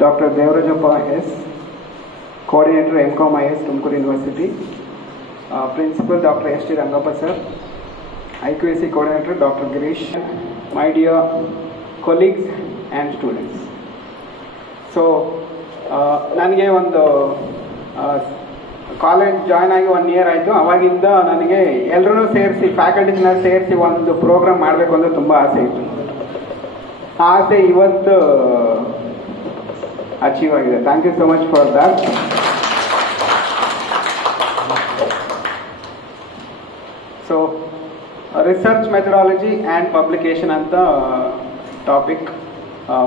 Dr. Devrajappa S, Coordinator MCOM IS, Tumkur University, Principal Dr. S.T. Rangappa Sir, IQAC Coordinator Dr. Girish, my dear colleagues and students. So, ನನಗೆ ಒಂದು college join ಆಗಿ 1 year ಆಯಿತು. ಅವಾಗಿಂದ ನನಗೆ ಎಲ್ಲರೂ ಸೇರಿಸಿ ಫ್ಯಾಕಲ್ಟೀಸ್ನ ಸೇರಿಸಿ ಒಂದು ಪ್ರೋಗ್ರಾಮ್ ಮಾಡಬೇಕು ಅಂತ ತುಂಬ ಆಸೆ ಇತ್ತು. ಆ ಆಸೆ ಇವತ್ತು ಅಚೀವ್ ಆಗಿದೆ. Thank you so much for that. So research methodology and publication ಅಂತ ಟಾಪಿಕ್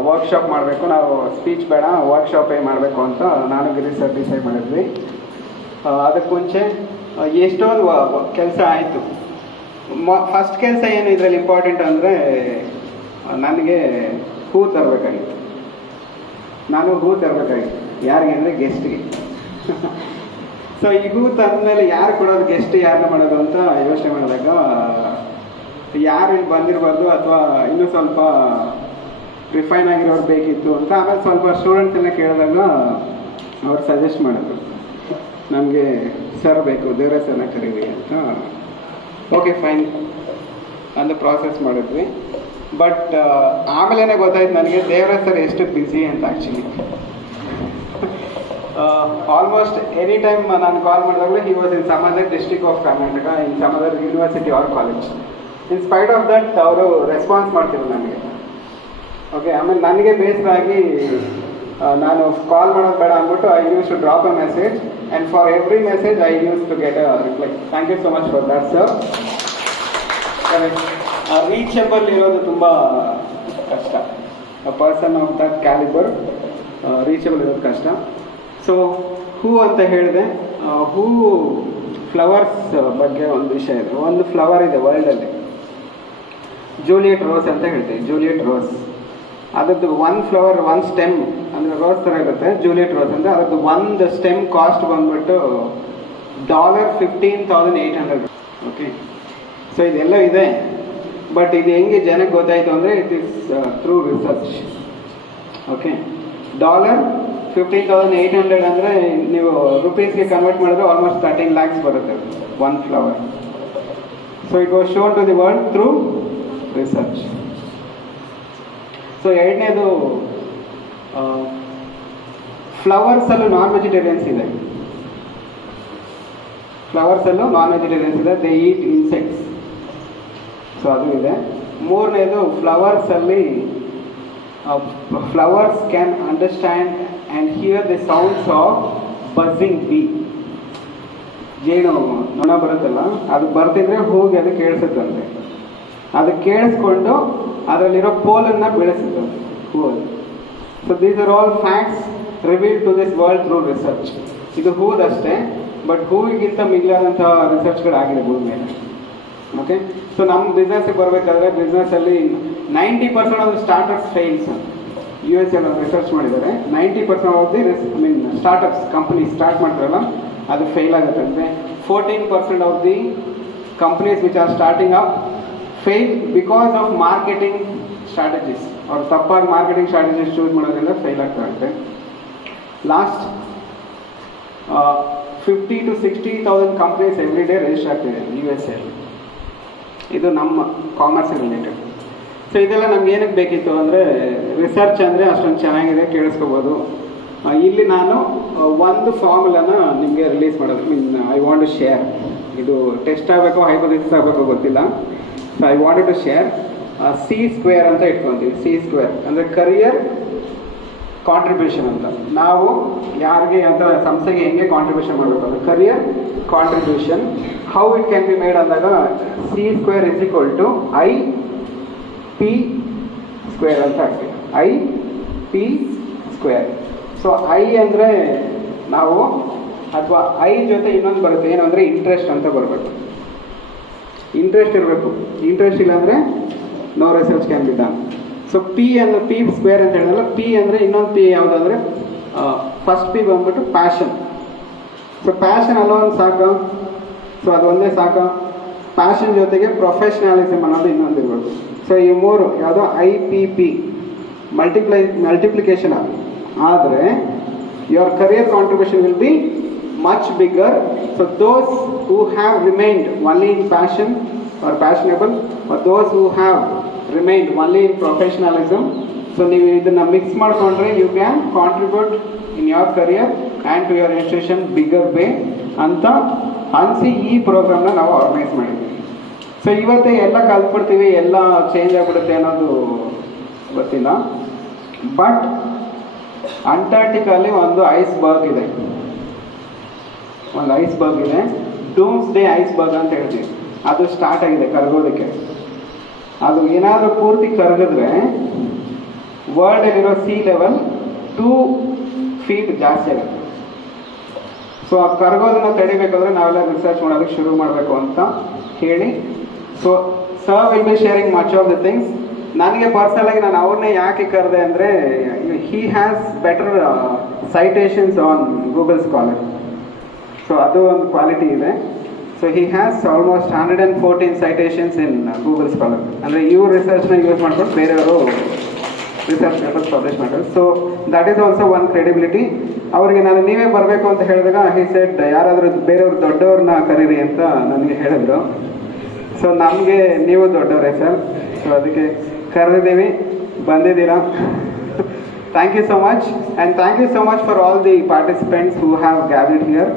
ವರ್ಕ್ಶಾಪ್ ಮಾಡಬೇಕು. ನಾವು ಸ್ಪೀಚ್ ಬೇಡ, ವರ್ಕ್ಶಾಪೇ ಮಾಡಬೇಕು ಅಂತ ನಾನು ಗಿರೀಶ್ ಸರ್ ಡಿಸೈಡ್ ಮಾಡಿದ್ವಿ. ಅದಕ್ಕೆ ಮುಂಚೆ ಎಷ್ಟೊಂದು ಕೆಲಸ ಆಯಿತು. ಫಸ್ಟ್ ಕೆಲಸ ಏನು ಇದರಲ್ಲಿ ಇಂಪಾರ್ಟೆಂಟ್ ಅಂದರೆ, ನನಗೆ ಹೂ ತರಬೇಕಾಗಿತ್ತು. ನಾನು ಹೂ ತರಬೇಕಾಗಿತ್ತು. ಯಾರಿಗೆ ಅಂದರೆ ಗೆಸ್ಟ್ಗೆ. ಸೊ ಈ ಹೂ ತಂದಮೇಲೆ ಯಾರು ಕೊಡೋದು, ಗೆಸ್ಟ್ ಯಾರನ್ನ ಮಾಡೋದು ಅಂತ ಯೋಚನೆ ಮಾಡಿದಾಗ ಯಾರು ಇಲ್ಲಿ ಬಂದಿರಬಾರ್ದು ಅಥವಾ ಇನ್ನೂ ಸ್ವಲ್ಪ ರಿಫೈನ್ ಆಗಿರೋರು ಬೇಕಿತ್ತು ಅಂತ. ಆಮೇಲೆ ಸ್ವಲ್ಪ ಸ್ಟೂಡೆಂಟ್ಸ್ ಎಲ್ಲ ಕೇಳಿದಾಗ ಅವ್ರು ಸಜೆಸ್ಟ್ ಮಾಡಿದ್ರು, ನಮಗೆ ಸರ್ ಬೇಕು, ದೇವರಾಜ್ ಸರ್ನ ಕರೀವಿ ಅಂತ. ಓಕೆ ಫೈನ್ ಅಂತ ಪ್ರಾಸೆಸ್ ಮಾಡಿದ್ವಿ. ಬಟ್ ಆಮೇಲೆ ಗೊತ್ತಾಯ್ತು ನನಗೆ ದೇವರಾಜ್ ಸರ್ ಎಷ್ಟು ಬ್ಯುಸಿ ಅಂತ. ಆ್ಯಕ್ಚುಲಿ ಆಲ್ಮೋಸ್ಟ್ ಎನಿ ಟೈಮ್ ನಾನು ಕಾಲ್ ಮಾಡಿದಾಗಲೂ he was in some other district of Karnataka, in some other university or college. In spite of that ಅವರು ರೆಸ್ಪಾನ್ಸ್ ಮಾಡ್ತಿದ್ರು ನನಗೆ. ಓಕೆ, ಆಮೇಲೆ ನನಗೆ ಬೇಸರ ಆಗಿ ನಾನು ಕಾಲ್ ಮಾಡೋದು ಬೇಡ ಅಂದ್ಬಿಟ್ಟು I used to drop a message and for every message I used to get a reply. Thank you so much for that sir. Reachable ಇರೋದು ತುಂಬ ಕಷ್ಟ. A person of that calibre reachable ಇರೋದು ಕಷ್ಟ. ಸೊ ಹೂ ಅಂತ ಹೇಳಿದೆ. ಹೂ flowers ಬಗ್ಗೆ ಒಂದು ವಿಷಯ ಇದೆ. ಒಂದು ಫ್ಲವರ್ ಇದೆ ವರ್ಲ್ಡಲ್ಲಿ, ಜೂಲಿಯಟ್ ರೋಸ್ ಅಂತ ಹೇಳ್ತೀವಿ. ಜೂಲಿಯಟ್ ರೋಸ್ ಅದರದ್ದು ಒಂದು ಫ್ಲವರ್, ಒಂದು ಸ್ಟೆಮ್ ಅಂದರೆ ರೋಸ್ ಥರ ಇರುತ್ತೆ, ಜೂಲಿಯಟ್ ರೋಸ್ ಅಂದರೆ ಅದರದ್ದು ಒಂದು ಸ್ಟೆಮ್ ಕಾಸ್ಟ್ ಬಂದ್ಬಿಟ್ಟು $15,800. ಓಕೆ, ಸೊ ಇದೆಲ್ಲ ಇದೆ. ಬಟ್ ಇದು ಹೆಂಗೆ ಜನಕ್ಕೆ ಗೊತ್ತಾಯಿತು ಅಂದರೆ it is through research. Okay, $15,800 ಅಂದರೆ ನೀವು ರುಪೀಸ್ಗೆ ಕನ್ವರ್ಟ್ ಮಾಡಿದ್ರೆ ಆಲ್ಮೋಸ್ಟ್ 13 lakhs ಬರುತ್ತೆ ಒಂದು flower. So it was shown to the world through research. So ಎರಡನೇದು, ಫ್ಲವರ್ಸಲ್ಲೂ ನಾನ್ ವೆಜಿಟೇರಿಯನ್ಸ್ ಇದೆ. ಫ್ಲವರ್ಸಲ್ಲೂ ನಾನ್ ವೆಜಿಟೇರಿಯನ್ಸ್ ಇದೆ, ದೇ ಈಟ್ ಇನ್ಸೆಕ್ಟ್ಸ್. ಸೊ ಅದು ಇದೆ. ಮೂರನೇದು, flowers can understand and hear the sounds of buzzing bee. ಜೇನು ನೊಣ ಬರುತ್ತಲ್ಲ, ಅದು ಬರ್ತಿದ್ರೆ ಹೂಗೆ ಅದು ಕೇಳಿಸುತ್ತಂತೆ. ಅದು ಕೇಳಿಸ್ಕೊಂಡು ಅದರಲ್ಲಿರೋ ಪೋಲನ್ನು ಬೆಳೆಸುತ್ತೆ ಹೂವಲ್ಲಿ. So these are all facts reveal to this world through research. ಇದು ಹೂದಷ್ಟೇ, ಬಟ್ ಹೂವಿಗಿಂತ ಮಿಗಿಲಾದಂಥ ರಿಸರ್ಚ್ಗಳಾಗಿದೆ ಭೂಮಿ ಮೇಲೆ. ಓಕೆ, ಸೊ ನಮ್ಮ ಬಿಸ್ನೆಸ್ಗೆ ಬರಬೇಕಾದ್ರೆ ಬಿಸ್ನೆಸ್ಸಲ್ಲಿ 90% of the startups fails. US ಎಲ್ಲ ರಿಸರ್ಚ್ ಮಾಡಿದ್ದಾರೆ. 90% of the startups company start ಮಾಡ್ತಾರಲ್ಲ ಅದು ಫೇಲ್ ಆಗುತ್ತೆ. ಅಂದರೆ 14% of the companies which are starting up fail because of marketing strategies. ಅವ್ರು ತಪ್ಪಾಗಿ ಮಾರ್ಕೆಟಿಂಗ್ ಸ್ಟ್ರಾಟಜೀಸ್ ಚೂಸ್ ಮಾಡೋದ್ರಿಂದ ಫೇಲ್ ಆಗ್ತಾರಂತೆ. Last 50,000 to 60,000 companies every day register ಆಗ್ತಿದೆ US ಅಲ್ಲಿ. ಇದು ನಮ್ಮ ಕಾಮರ್ಸ್ ರಿಲೇಟೆಡ್. ಸೊ ಇದೆಲ್ಲ ನಮ್ಗೆ ಏನಕ್ಕೆ ಬೇಕಿತ್ತು ಅಂದರೆ, ರಿಸರ್ಚ್ ಅಂದರೆ ಅಷ್ಟೊಂದು ಚೆನ್ನಾಗಿದೆ, ಕೇಳಿಸ್ಕೋಬೋದು. ಇಲ್ಲಿ ನಾನು ಒಂದು ಫಾರ್ಮುಲಾನ ನಿಮಗೆ ರಿಲೀಸ್ ಮಾಡೋದು, ಐ ವಾಂಟ್ ಟು ಶೇರ್. ಇದು ಟೆಸ್ಟ್ ಆಗಬೇಕೋ ಹೈಪೋಥೆಸಿಸ್ ಆಗಬೇಕೋ ಗೊತ್ತಿಲ್ಲ. So I wanted to share C² ಅಂತ ಇಟ್ಕೊತೀವಿ. C² ಅಂದರೆ ಕರಿಯರ್ ಕಾಂಟ್ರಿಬ್ಯೂಷನ್ ಅಂತ. ನಾವು ಯಾರಿಗೆ ಅಂತ ಸಂಸ್ಥೆಗೆ ಹೆಂಗೆ ಕಾಂಟ್ರಿಬ್ಯೂಷನ್ ಮಾಡಬೇಕು ಅಂದರೆ career contribution. How it can be made ಅಂದಾಗ C² = IP² ಅಂತ ಆಗ್ತದೆ. IP². ಸೊ I ಅಂದರೆ ನಾವು, ಅಥವಾ I ಜೊತೆ ಇನ್ನೊಂದು ಬರುತ್ತೆ, ಏನು ಅಂದರೆ ಇಂಟ್ರೆಸ್ಟ್ ಅಂತ ಬರಬೇಕು. ಇಂಟ್ರೆಸ್ಟ್ ಇರಬೇಕು. ಇಂಟ್ರೆಸ್ಟ್ ಇಲ್ಲ ಅಂದರೆ no research can be done. So P ಅಂದರೆ P² ಅಂತ ಹೇಳಿದ್ರಲ್ಲ, P ಅಂದರೆ ಇನ್ನೊಂದು P ಯಾವುದಂದರೆ, ಫಸ್ಟ್ P ಬಂದ್ಬಿಟ್ಟು ಪ್ಯಾಷನ್. ಸೊ ಪ್ಯಾಷನ್ ಅಲ್ಲೊಂದು ಸಾಕು. ಸೊ ಅದು ಒಂದೇ ಸಾಕು. ಪ್ಯಾಷನ್ ಜೊತೆಗೆ ಪ್ರೊಫೆಷ್ನಲಿಸಮ್ ಅನ್ನೋದು ಇನ್ನೊಂದು ಇರಬೇಕು. ಸೊ ಈ ಮೂರು ಯಾವುದೋ IPP ಮಲ್ಟಿಪ್ಲಿಕೇಶನ್ ಆದರೆ your career contribution will be much bigger. So those who have remained only in passion or passionable, or those who have remained only in professionalism, so ನೀವು ಇದನ್ನು ಮಿಕ್ಸ್ ಮಾಡಿಕೊಂಡ್ರೆ you can contribute in your career and to your institution bigger way ಅಂತ ಅನಿಸಿ ಈ ಪ್ರೋಗ್ರಾಮ್ನ ನಾವು organise ಮಾಡಿದ್ದೀವಿ. So ಇವತ್ತೇ ಎಲ್ಲ ಕಲ್ತ್ಬಿಡ್ತೀವಿ, ಎಲ್ಲ ಚೇಂಜ್ ಆಗಿಬಿಡುತ್ತೆ ಅನ್ನೋದು ಗೊತ್ತಿಲ್ಲ. ಬಟ್ ಅಂಟಾರ್ಟಿಕಲ್ಲಿ ಒಂದು ಐಸ್ಬರ್ಗ್ ಇದೆ, ಡೂಮ್ಸ್ ಡೇ ಐಸ್ಬರ್ಗ್ ಅಂತ ಹೇಳ್ತೀವಿ. ಅದು ಸ್ಟಾರ್ಟ್ ಆಗಿದೆ ಕರಗೋದಕ್ಕೆ. ಅದು ಏನಾದರೂ ಪೂರ್ತಿ ಕರಗಿದ್ರೆ ವರ್ಲ್ಡಲ್ಲಿರೋ ಸೀ ಲೆವೆಲ್ 2 feet ಜಾಸ್ತಿ ಆಗುತ್ತೆ. ಸೊ ಆ ಕರಗೋದನ್ನು ತಡಿಬೇಕಾದ್ರೆ ನಾವೆಲ್ಲ ರಿಸರ್ಚ್ ಮಾಡೋದಕ್ಕೆ ಶುರು ಮಾಡಬೇಕು ಅಂತ ಹೇಳಿ, so sir will be sharing much of the things. ನನಗೆ ಪರ್ಸನಲಾಗಿ ನಾನು ಅವ್ರನ್ನೇ ಯಾಕೆ ಕರೆದೆ ಅಂದರೆ, he has better citations on Google Scholar. So ಅದು ಒಂದು ಕ್ವಾಲಿಟಿ ಇದೆ. So he has almost 114 citations in Google Scholar. ಅಂದರೆ ಇವ್ರ ರಿಸರ್ಚ್ನ ಯೂಸ್ ಮಾಡ್ಕೊಂಡು ಬೇರೆಯವರು ರಿಸರ್ಚ್ ಪೇಪರ್ಸ್ ಪಬ್ಲಿಷ್ ಮಾಡ್ತಾರೆ. So that is also one credibility. ಅವರಿಗೆ ನಾನು ನೀವೇ ಬರಬೇಕು ಅಂತ ಹೇಳಿದಾಗ ಹಿ ಸೆಡ್ ಯಾರಾದರೂ ಬೇರೆಯವ್ರು ದೊಡ್ಡವ್ರನ್ನ ಕರೀರಿ ಅಂತ ನನಗೆ ಹೇಳಿದ್ರು. ಸೊ ನಮಗೆ ನೀವು ದೊಡ್ಡವರೇ ಸರ್, ಸೊ ಅದಕ್ಕೆ ಕರೆದಿದ್ದೀವಿ, ಬಂದಿದ್ದೀರಾ. Thank you so much, and thank you so much for all the participants who have gathered here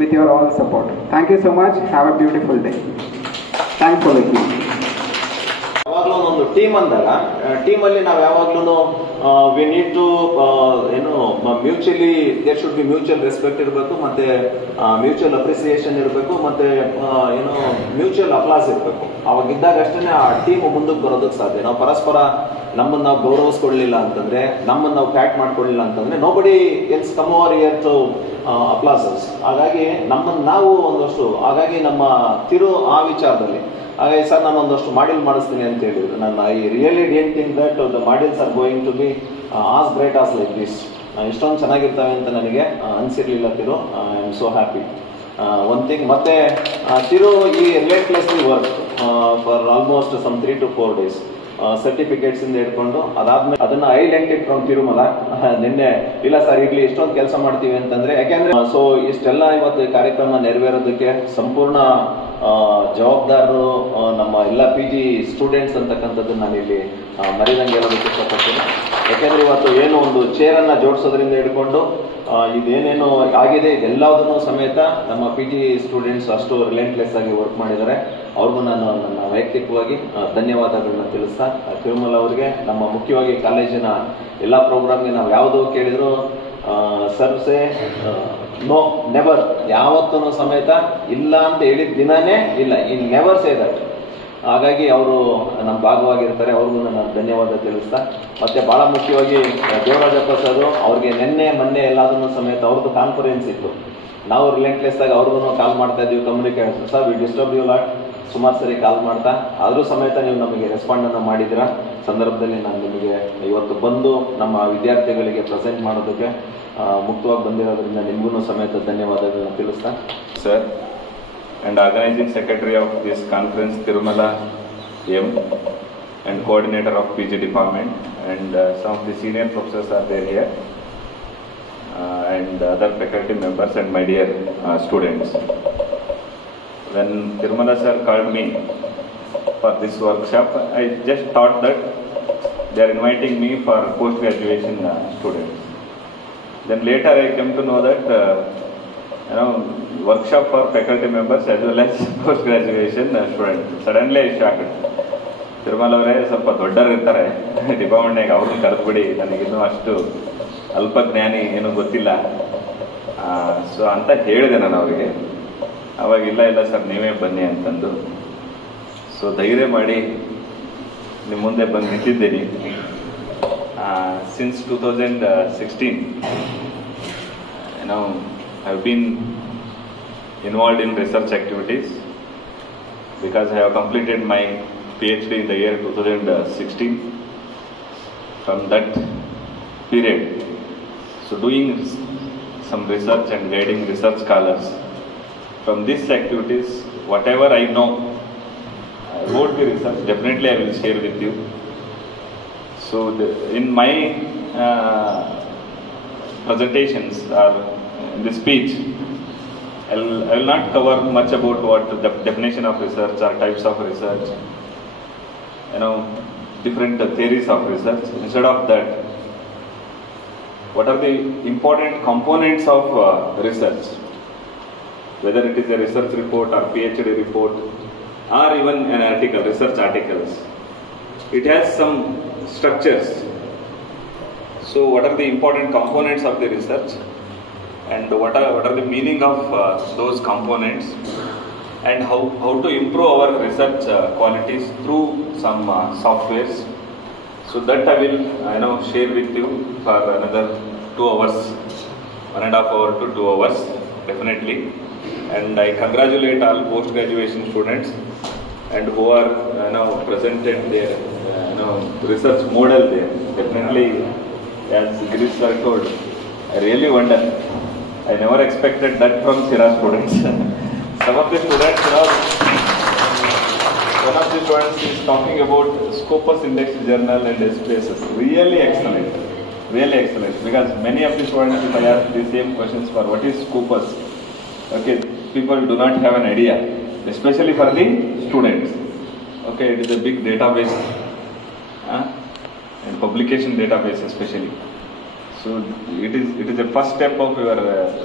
with your all support. Thank you so much. Have a beautiful day. Thanks for listening. ಯಾವಾಗಲೂ ಒಂದು team ಅಂದಾಗ ಟೀಮಲ್ಲಿ ನಾವು ಯಾವಾಗ್ಲೂ we need to ಏನು mutually there should be mutual respect ಇರಬೇಕು, ಮತ್ತೆ mutual appreciation ಇರಬೇಕು, ಮತ್ತೆ ಏನು ಮ್ಯೂಚುವಲ್ ಅಪ್ಲಾಸ್ ಇರಬೇಕು. ಅವಾಗಿದ್ದಾಗ ಅಷ್ಟೇ ಆ ಟೀಮ್ ಮುಂದಕ್ಕೆ ಬರೋದಕ್ಕೆ ಸಾಧ್ಯ. ನಾವು ಪರಸ್ಪರ ನಮ್ಮನ್ನು ನಾವು ಗೌರವಿಸ್ಕೊಳ್ಳಿಲ್ಲ ಅಂತಂದ್ರೆ, ನಮ್ಮನ್ನು ನಾವು ಪ್ಯಾಟ್ ಮಾಡ್ಕೊಳ್ಳಿಲ್ಲ ಅಂತಂದ್ರೆ nobody else come over here to applauses. ಹಾಗಾಗಿ ನಮ್ಮನ್ನು ನಾವು ಒಂದಷ್ಟು, ಹಾಗಾಗಿ ನಮ್ಮ ತಿರು ಆ ವಿಚಾರದಲ್ಲಿ ಹಾಗಾಗಿ ಸರ್ ನಾನು ಒಂದಷ್ಟು ಮಾಡಿಲ್ ಮಾಡಿಸ್ತೀನಿ ಅಂತ ಹೇಳಿದ್ರು. ನಾನು I really didn't think that the models are going to be as great as like this. ಇಷ್ಟೊಂದು ಚೆನ್ನಾಗಿರ್ತವೆ ಅಂತ ನನಗೆ ಅನಿಸಿರ್ಲಿಲ್ಲ Tiru. I am so happy. One thing ಮತ್ತೆ ತಿರು ಈ relentlessly work for almost some 3 to 4 days. Certificates ಇಂದ ಇಟ್ಕೊಂಡು ಅದಾದ್ಮೇಲೆ ಅದನ್ನ I lent it from Tirumala. ನಿನ್ನೆ ಇಲ್ಲ ಸರ್ ಇರ್ಲಿ ಎಷ್ಟೊಂದು ಕೆಲಸ ಮಾಡ್ತೀವಿ ಅಂತಂದ್ರೆ, ಯಾಕೆಂದ್ರೆ ಸೊ ಇಷ್ಟೆಲ್ಲ ಇವತ್ತು ಕಾರ್ಯಕ್ರಮ ನೆರವೇರೋದಕ್ಕೆ ಸಂಪೂರ್ಣ ಜವಾಬ್ದಾರರು ನಮ್ಮ ಎಲ್ಲ PG ಸ್ಟೂಡೆಂಟ್ಸ್ ಅಂತಕ್ಕಂಥದ್ದು ನಾನು ಇಲ್ಲಿ ಮರಿದಂಗೆ ಹೇಳೋದಕ್ಕೆ ಇಷ್ಟಪಡ್ತೀನಿ. ಯಾಕೆಂದ್ರೆ ಇವತ್ತು ಏನು ಒಂದು ಚೇರನ್ನ ಜೋಡಿಸೋದ್ರಿಂದ ಹಿಡ್ಕೊಂಡು ಇದೇನೇನು ಆಗಿದೆ ಇದೆಲ್ಲದನ್ನು ಸಮೇತ ನಮ್ಮ PG ಸ್ಟೂಡೆಂಟ್ಸ್ ಅಷ್ಟು ರಿಲೆಂಟ್ಲೆಸ್ ಆಗಿ ವರ್ಕ್ ಮಾಡಿದ್ದಾರೆ. ಅವ್ರಿಗೂ ನಾನು ನನ್ನ ವೈಯಕ್ತಿಕವಾಗಿ ಧನ್ಯವಾದಗಳನ್ನ ತಿಳಿಸ್ತಾ, ತಿರುಮಲ ಅವರಿಗೆ ನಮ್ಮ ಮುಖ್ಯವಾಗಿ ಕಾಲೇಜಿನ ಎಲ್ಲ ಪ್ರೋಗ್ರಾಮ್ಗೆ ನಾವು ಯಾವುದು ಕೇಳಿದ್ರು ಸರ್ಸೆ ನೋ ನೆವರ್, ಯಾವತ್ತೂ ಸಮೇತ ಇಲ್ಲ ಅಂತ ಹೇಳಿದ ದಿನಾನೇ ಇಲ್ಲ, ಇನ್ ನೆವರ್ ಸೇ ದಟ್. ಹಾಗಾಗಿ ಅವರು ನಮ್ಮ ಭಾಗವಾಗಿರ್ತಾರೆ. ಅವ್ರಿಗೂ ನಾನು ಧನ್ಯವಾದ ತಿಳಿಸ್ತಾ, ಮತ್ತೆ ಬಹಳ ಮುಖ್ಯವಾಗಿ ದೇವರಾಜಪ್ಪ ಸರ್ ಅವ್ರಿಗೆ ನಿನ್ನೆ ಮೊನ್ನೆ ಎಲ್ಲದನ್ನು ಸಮೇತ ಅವ್ರದ್ದು ಕಾನ್ಫರೆನ್ಸ್ ಇತ್ತು. ನಾವು ರಿಲೆಂಟ್ಲೆಸ್ ಆಗಿ ಅವ್ರಿಗೂ ಕಾಲ್ ಮಾಡ್ತಾ ಇದ್ದೀವಿ, communication sir we disturb you lot, ಸುಮಾರು ಸರಿ ಕಾಲ್ ಮಾಡ್ತಾ ಆದರೂ ಸಮೇತ ನೀವು ನಮಗೆ ರೆಸ್ಪಾಂಡ್ ಅನ್ನು ಮಾಡಿದಿರ ಸಂದರ್ಭದಲ್ಲಿ ನಾನು ನಿಮಗೆ ಇವತ್ತು ಬಂದು ನಮ್ಮ ವಿದ್ಯಾರ್ಥಿಗಳಿಗೆ ಪ್ರೆಸೆಂಟ್ ಮಾಡೋದಕ್ಕೆ ಮುಕ್ತವಾಗಿ ಬಂದಿರೋದ್ರಿಂದ ನಿಮಗೂ ಸಮೇತ ಧನ್ಯವಾದಗಳನ್ನ ತಿಳಿಸ್ತಾ. Sir and organizing secretary of this conference Tirumala M and coordinator of PG department, and some of the senior professors are there here, and other faculty members and my dear students. When Tirumala sir called me for this workshop, I just thought that they are inviting me for post graduation students. Then later I came to know that workshop for faculty members as well as post graduation students. Suddenly I shocked. Tirumala ಅವರೇ ಸ್ವಲ್ಪ ದೊಡ್ಡವರು ಇರ್ತಾರೆ ಡಿಪಾರ್ಟ್ಮೆಂಟ್ನಾಗ, ಅವ್ರನ್ನ ಕರೆದ್ಬಿಡಿ, ನನಗಿನ್ನೂ ಅಷ್ಟು ಅಲ್ಪ ಜ್ಞಾನಿ ಏನೂ ಗೊತ್ತಿಲ್ಲ ಸೊ ಅಂತ ಹೇಳಿದೆ ನಾನು ಅವರಿಗೆ. ಅವಾಗ ಇಲ್ಲ ಸರ್ ನೀವೇ ಬನ್ನಿ ಅಂತಂದು ಸೊ ಧೈರ್ಯ ಮಾಡಿ ನಿಮ್ಮ ಮುಂದೆ ಬಂದು ನಿಂತಿದ್ದೀನಿ. Since 2016 I've been involved in research activities because I have completed my PhD in the year 2016. From that period, so doing some research and guiding research scholars. From these activities, whatever I know about the research, definitely I will share with you. So in my presentations or in the speech, I will not cover much about what the definition of research or types of research, different theories of research. Instead of that, what are the important components of research? Whether it is a research report or PhD report or even an article, research articles, it has some structures. So what are the important components of the research, and what are the meaning of those components, and how to improve our research qualities through some softwares. So that I will share with you for another 2 hours, 1.5 hour to 2 hours definitely. And I congratulate all post-graduation students and who are now presented their research model there. Definitely, as Girish sir told, I really wonder. I never expected that from CIRA students. Some of the students, one of the students is talking about Scopus Index Journal and SPSS. Really excellent. Really excellent. Because many of the students, if I ask the same questions for what is Scopus, okay, people do not have an idea, especially for the students. Okay, it is a big database and publication database especially. So it is a first step of your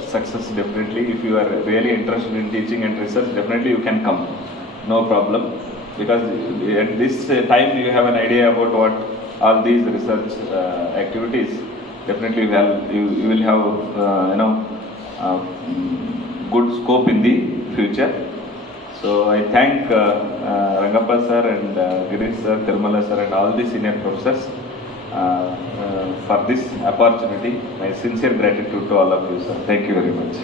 success definitely. If you are really interested in teaching and research, definitely you can come, no problem. Because at this time you have an idea about what all these research activities. Definitely you will have good scope in the future. So I thank Rangappa sir and Girish sir, Tirumala sir and all the senior professors for this opportunity. My sincere gratitude to all of you, sir. Thank you very much.